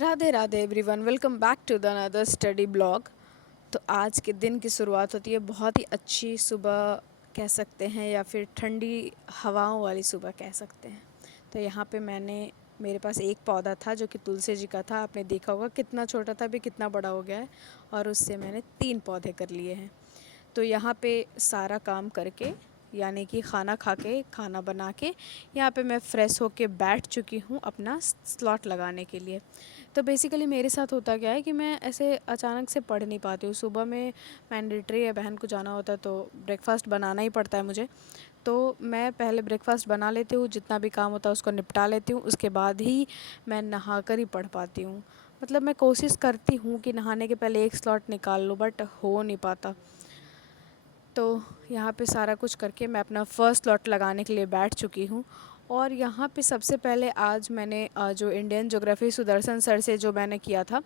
Radhe Radhe everyone, welcome back to the another study blog. तो आज के दिन की शुरुआत होती है बहुत ही अच्छी सुबह कह सकते हैं, या फिर ठंडी हवाओं वाली सुबह कह सकते हैं। तो यहाँ पे मेरे पास एक पौधा था जो कि तुलसी जी का था। आपने देखा होगा कितना छोटा था, अभी कितना बड़ा हो गया है। और उससे मैंने 3 पौधे कर लिए हैं। तो यहाँ पे सारा काम करके, यानी कि खाना खा के, खाना बना के, यहाँ पे मैं फ़्रेश होके बैठ चुकी हूँ अपना स्लॉट लगाने के लिए। तो बेसिकली मेरे साथ होता क्या है कि मैं ऐसे अचानक से पढ़ नहीं पाती हूँ। सुबह में मैंडेटरी है, बहन को जाना होता है तो ब्रेकफ़ास्ट बनाना ही पड़ता है मुझे। तो मैं पहले ब्रेकफ़ास्ट बना लेती हूँ, जितना भी काम होता है उसको निपटा लेती हूँ, उसके बाद ही मैं नहा कर ही पढ़ पाती हूँ। मतलब मैं कोशिश करती हूँ कि नहाने के पहले एक स्लॉट निकाल लूँ, बट हो नहीं पाता। तो यहाँ पे सारा कुछ करके मैं अपना फ़र्स्ट स्लॉट लगाने के लिए बैठ चुकी हूँ। और यहाँ पे सबसे पहले आज मैंने जो इंडियन ज्योग्राफी सुदर्शन सर से जो मैंने किया था,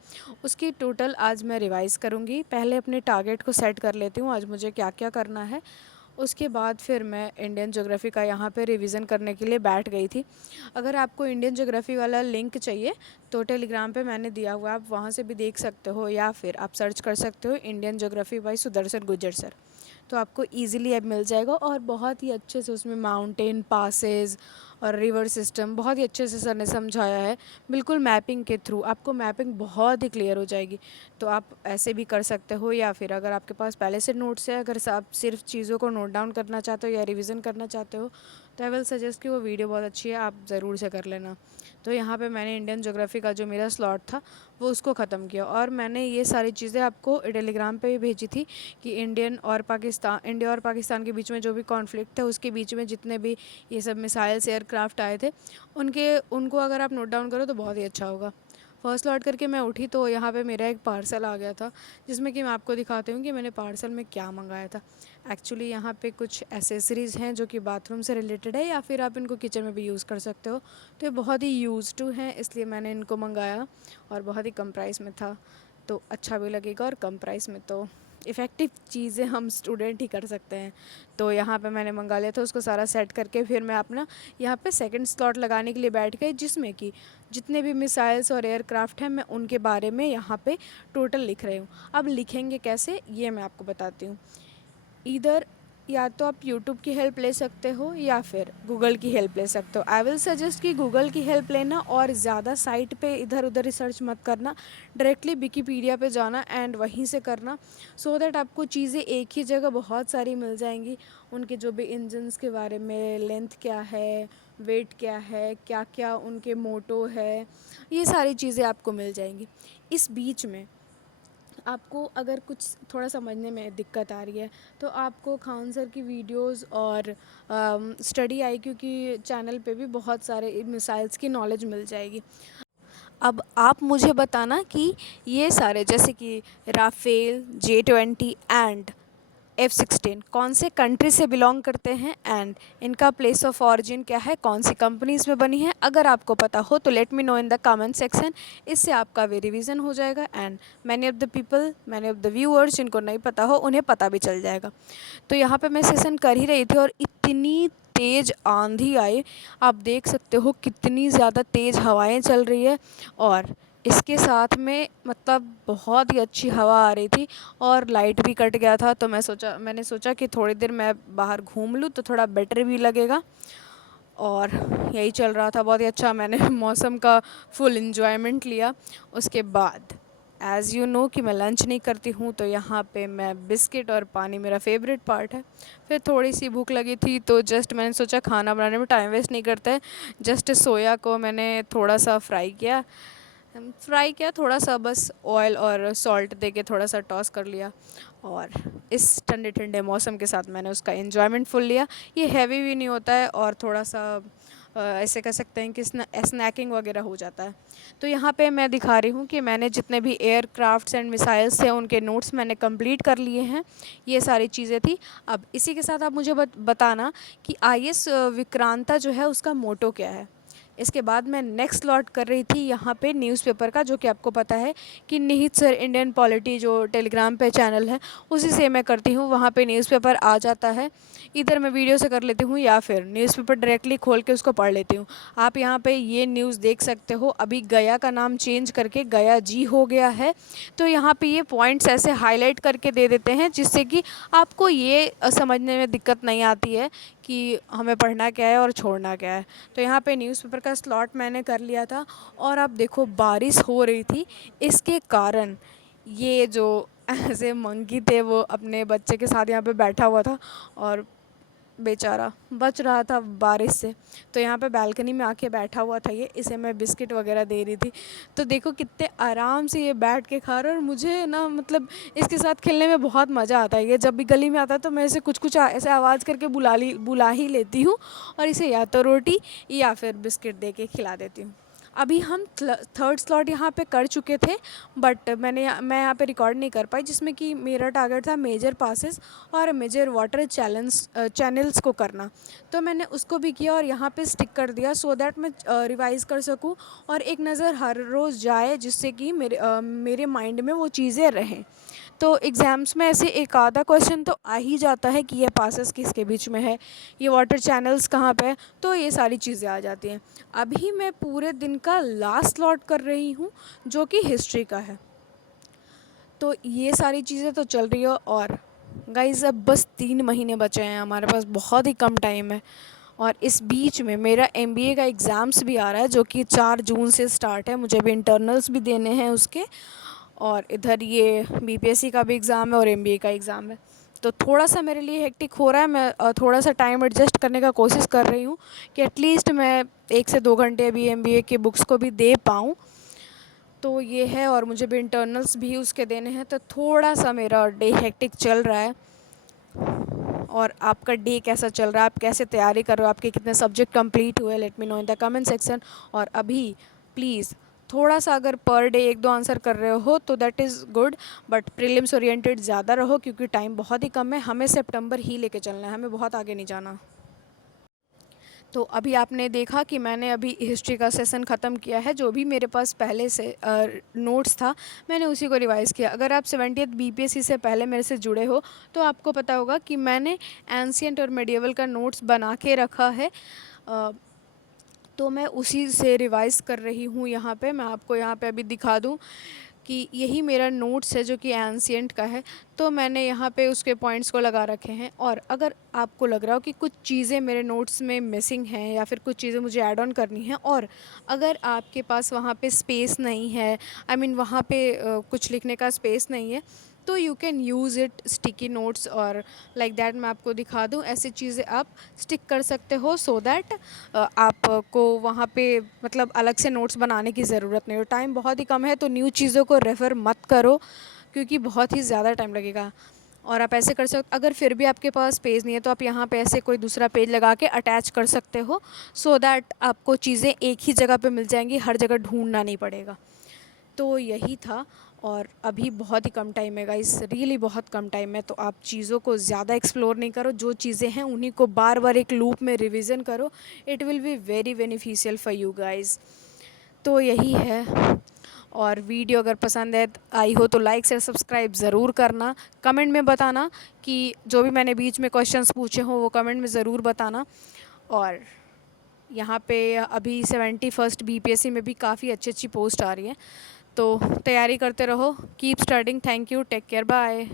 उसकी टोटल आज मैं रिवाइज़ करूँगी। पहले अपने टारगेट को सेट कर लेती हूँ, आज मुझे क्या क्या करना है। उसके बाद फिर मैं इंडियन ज्योग्राफी का यहाँ पे रिवीजन करने के लिए बैठ गई थी। अगर आपको इंडियन ज्योग्राफी वाला लिंक चाहिए तो टेलीग्राम पे मैंने दिया हुआ है, आप वहाँ से भी देख सकते हो, या फिर आप सर्च कर सकते हो Indian geography bye Sudarshan Gujjar sir. तो आपको ईज़िली अब मिल जाएगा, और बहुत ही अच्छे से उसमें माउंटेन पासेस और रिवर सिस्टम बहुत ही अच्छे से सर ने समझाया है। बिल्कुल मैपिंग के थ्रू आपको मैपिंग बहुत ही क्लियर हो जाएगी। तो आप ऐसे भी कर सकते हो, या फिर अगर आपके पास पहले से नोट्स है, अगर आप सिर्फ चीज़ों को नोट डाउन करना चाहते हो या रिवीजन करना चाहते हो, तो आई विल सजेस्ट कि वो वीडियो बहुत अच्छी है, आप ज़रूर से कर लेना। तो यहाँ पे मैंने इंडियन ज्योग्राफी का जो मेरा स्लॉट था वो उसको ख़त्म किया, और मैंने ये सारी चीज़ें आपको टेलीग्राम पे भी भेजी थी कि इंडिया और पाकिस्तान के बीच में जो भी कॉन्फ्लिक्ट था, उसके बीच में जितने भी ये सब मिसाइल्स एयरक्राफ्ट आए थे, उनको अगर आप नोट डाउन करो तो बहुत ही अच्छा होगा। फर्स्ट लॉट करके मैं उठी तो यहाँ पे मेरा एक पार्सल आ गया था, जिसमें कि मैं आपको दिखाती हूँ कि मैंने पार्सल में क्या मंगाया था। एक्चुअली यहाँ पे कुछ एसेसरीज़ हैं जो कि बाथरूम से रिलेटेड है, या फिर आप इनको किचन में भी यूज़ कर सकते हो। तो ये बहुत ही यूज़ टू हैं, इसलिए मैंने इनको मंगाया, और बहुत ही कम प्राइस में था। तो अच्छा भी लगेगा, और कम प्राइस में तो इफ़ेक्टिव चीज़ें हम स्टूडेंट ही कर सकते हैं। तो यहाँ पे मैंने मंगा लिया था, उसको सारा सेट करके फिर मैं अपना यहाँ पे सेकंड स्लॉट लगाने के लिए बैठ गई, जिसमें कि जितने भी मिसाइल्स और एयरक्राफ्ट हैं मैं उनके बारे में यहाँ पे टोटल लिख रही हूँ। अब लिखेंगे कैसे ये मैं आपको बताती हूँ। इधर या तो आप यूट्यूब की हेल्प ले सकते हो या फिर गूगल की हेल्प ले सकते हो। आई विल सजेस्ट कि गूगल की हेल्प लेना, और ज़्यादा साइट पे इधर उधर रिसर्च मत करना, डायरेक्टली विकीपीडिया पे जाना एंड वहीं से करना, सो दैट आपको चीज़ें एक ही जगह बहुत सारी मिल जाएंगी। उनके जो भी इंजन्स के बारे में, लेंथ क्या है, वेट क्या है, क्या क्या उनके मोटो है, ये सारी चीज़ें आपको मिल जाएंगी। इस बीच में आपको अगर कुछ थोड़ा समझने में दिक्कत आ रही है, तो आपको खान सर की वीडियोस और स्टडी IQ की चैनल पे भी बहुत सारे मिसाइल्स की नॉलेज मिल जाएगी। अब आप मुझे बताना कि ये सारे, जैसे कि राफेल, J-20 एंड F-16 कौन से कंट्री से बिलोंग करते हैं, एंड इनका प्लेस ऑफ ऑरिजिन क्या है, कौन सी कंपनीज में बनी है। अगर आपको पता हो तो let me know in the comment section. इससे आपका भी रिवीजन हो जाएगा, and many of the viewers जिनको नहीं पता हो उन्हें पता भी चल जाएगा। तो यहाँ पे मैं सेशन कर ही रही थी, और इतनी तेज़ आंधी आई, आप देख सकते हो कितनी ज़्यादा तेज़ हवाएं चल रही है, और इसके साथ में मतलब बहुत ही अच्छी हवा आ रही थी, और लाइट भी कट गया था। तो मैंने सोचा कि थोड़ी देर मैं बाहर घूम लूँ तो थोड़ा बेटर भी लगेगा, और यही चल रहा था बहुत ही अच्छा। मैंने मौसम का फुल इन्जॉयमेंट लिया। उसके बाद एज़ यू नो कि मैं लंच नहीं करती हूँ, तो यहाँ पे मैं बिस्किट और पानी मेरा फेवरेट पार्ट है। फिर थोड़ी सी भूख लगी थी, तो जस्ट मैंने सोचा खाना बनाने में टाइम वेस्ट नहीं करते हैं। जस्ट सोया को मैंने थोड़ा सा फ्राई किया थोड़ा सा, बस ऑयल और सॉल्ट दे के थोड़ा सा टॉस कर लिया, और इस ठंडे ठंडे मौसम के साथ मैंने उसका एन्जॉयमेंट फुल लिया। ये हैवी भी नहीं होता है, और थोड़ा सा ऐसे कह सकते हैं कि स्नैकिंग वगैरह हो जाता है। तो यहाँ पे मैं दिखा रही हूँ कि मैंने जितने भी एयरक्राफ्ट्स एंड मिसाइल्स थे उनके नोट्स मैंने कंप्लीट कर लिए हैं। ये सारी चीज़ें थी। अब इसी के साथ आप मुझे बताना कि IS विक्रांता जो है उसका मोटो क्या है। इसके बाद मैं नेक्स्ट स्लॉट कर रही थी यहाँ पे न्यूज़पेपर का, जो कि आपको पता है कि निहित सर इंडियन पॉलिटी जो टेलीग्राम पे चैनल है उसी से मैं करती हूँ। वहाँ पे न्यूज़पेपर आ जाता है, इधर मैं वीडियो से कर लेती हूँ या फिर न्यूज़पेपर डायरेक्टली खोल के उसको पढ़ लेती हूँ। आप यहाँ पे ये न्यूज़ देख सकते हो, अभी गया का नाम चेंज करके गया जी हो गया है। तो यहाँ पे ये पॉइंट्स ऐसे हाईलाइट करके दे देते हैं जिससे कि आपको ये समझने में दिक्कत नहीं आती है कि हमें पढ़ना क्या है और छोड़ना क्या है। तो यहाँ पे न्यूज़पेपर का स्लॉट मैंने कर लिया था और अब देखो बारिश हो रही थी, इसके कारण ये जो ऐसे मंकी थे वो अपने बच्चे के साथ यहाँ पे बैठा हुआ था और बेचारा बच रहा था बारिश से। तो यहाँ पे बालकनी में आके बैठा हुआ था ये, इसे मैं बिस्किट वगैरह दे रही थी। तो देखो कितने आराम से ये बैठ के खा रहा है और मुझे ना मतलब इसके साथ खेलने में बहुत मज़ा आता है। ये जब भी गली में आता है तो मैं इसे कुछ कुछ ऐसे आवाज़ करके बुला ही लेती हूँ और इसे या तो रोटी या फिर बिस्किट दे के खिला देती हूँ। अभी हम थर्ड स्लॉट यहाँ पे कर चुके थे, बट मैं यहाँ पे रिकॉर्ड नहीं कर पाई, जिसमें कि मेरा टारगेट था मेजर पासेस और मेजर वाटर चैनल्स को करना। तो मैंने उसको भी किया और यहाँ पे स्टिक कर दिया सो दैट मैं रिवाइज़ कर सकूँ और एक नज़र हर रोज़ जाए, जिससे कि मेरे माइंड में वो चीज़ें रहें। तो एग्ज़ाम्स में ऐसे एक आधा क्वेश्चन तो आ ही जाता है कि ये पासेस किसके बीच में है, ये वाटर चैनल्स कहाँ पे है, तो ये सारी चीज़ें आ जाती हैं। अभी मैं पूरे दिन का लास्ट स्लॉट कर रही हूँ जो कि हिस्ट्री का है। तो ये सारी चीज़ें तो चल रही है और गाइज़ अब बस 3 महीने बचे हैं, हमारे पास बहुत ही कम टाइम है। और इस बीच में मेरा एमबीए का एग्ज़ाम्स भी आ रहा है जो कि 4 जून से स्टार्ट है, मुझे भी इंटरनल्स भी देने हैं उसके, और इधर ये बीपीएससी का भी एग्ज़ाम है और एमबीए का एग्ज़ाम है। तो थोड़ा सा मेरे लिए हेक्टिक हो रहा है, मैं थोड़ा सा टाइम एडजस्ट करने का कोशिश कर रही हूँ कि एटलीस्ट मैं 1 से 2 घंटे अभी एमबीए के बुक्स को भी दे पाऊँ। तो ये है, और मुझे भी इंटरनल्स भी उसके देने हैं, तो थोड़ा सा मेरा डे हेक्टिक चल रहा है। और आपका डे कैसा चल रहा है, आप कैसे तैयारी कर रहे हो, आपके कितने सब्जेक्ट कंप्लीट हुए, let me know in the comment section. और अभी प्लीज़ थोड़ा सा अगर पर डे 1-2 आंसर कर रहे हो तो that is good, but prelims oriented ज़्यादा रहो क्योंकि टाइम बहुत ही कम है, हमें सितंबर ही लेके चलना है, हमें बहुत आगे नहीं जाना। तो अभी आपने देखा कि मैंने अभी हिस्ट्री का सेशन ख़त्म किया है, जो भी मेरे पास पहले से नोट्स था मैंने उसी को रिवाइज़ किया। अगर आप 70th बीपीएससी से पहले मेरे से जुड़े हो तो आपको पता होगा कि मैंने एंशिएंट और मेडिएवल का नोट्स बना के रखा है, तो मैं उसी से रिवाइज़ कर रही हूँ। यहाँ पे मैं आपको यहाँ पे अभी दिखा दूँ कि यही मेरा नोट्स है जो कि एंशिएंट का है, तो मैंने यहाँ पे उसके पॉइंट्स को लगा रखे हैं। और अगर आपको लग रहा हो कि कुछ चीज़ें मेरे नोट्स में मिसिंग हैं या फिर कुछ चीज़ें मुझे ऐड ऑन करनी है, और अगर आपके पास वहाँ पे स्पेस नहीं है, आई मीन वहाँ पे कुछ लिखने का स्पेस नहीं है, तो you can use it sticky notes और लाइक दैट। मैं आपको दिखा दूँ, ऐसी चीज़ें आप स्टिक कर सकते हो सो दैट आपको वहाँ पे मतलब अलग से नोट्स बनाने की ज़रूरत नहीं हो। टाइम बहुत ही कम है तो न्यू चीज़ों को रेफ़र मत करो क्योंकि बहुत ही ज़्यादा टाइम लगेगा। और आप ऐसे कर सकते, अगर फिर भी आपके पास पेज नहीं है तो आप यहाँ पे ऐसे कोई दूसरा पेज लगा के अटैच कर सकते हो सो दैट आपको चीज़ें एक ही जगह पे मिल जाएंगी, हर जगह ढूंढना नहीं पड़ेगा। तो यही था, और अभी बहुत ही कम टाइम है गाइस, रियली बहुत कम टाइम है, तो आप चीज़ों को ज़्यादा एक्सप्लोर नहीं करो, जो चीज़ें हैं उन्हीं को बार बार एक लूप में रिवीजन करो, it will be very beneficial for you guys. तो यही है, और वीडियो अगर पसंद है आई हो तो लाइक से सब्सक्राइब ज़रूर करना, कमेंट में बताना कि जो भी मैंने बीच में क्वेश्चंस पूछे हों वो कमेंट में ज़रूर बताना। और यहाँ पे अभी 71st बीपीएससी में भी काफ़ी अच्छी अच्छी पोस्ट आ रही है, तो तैयारी करते रहो, keep studying, thank you, take care, bye.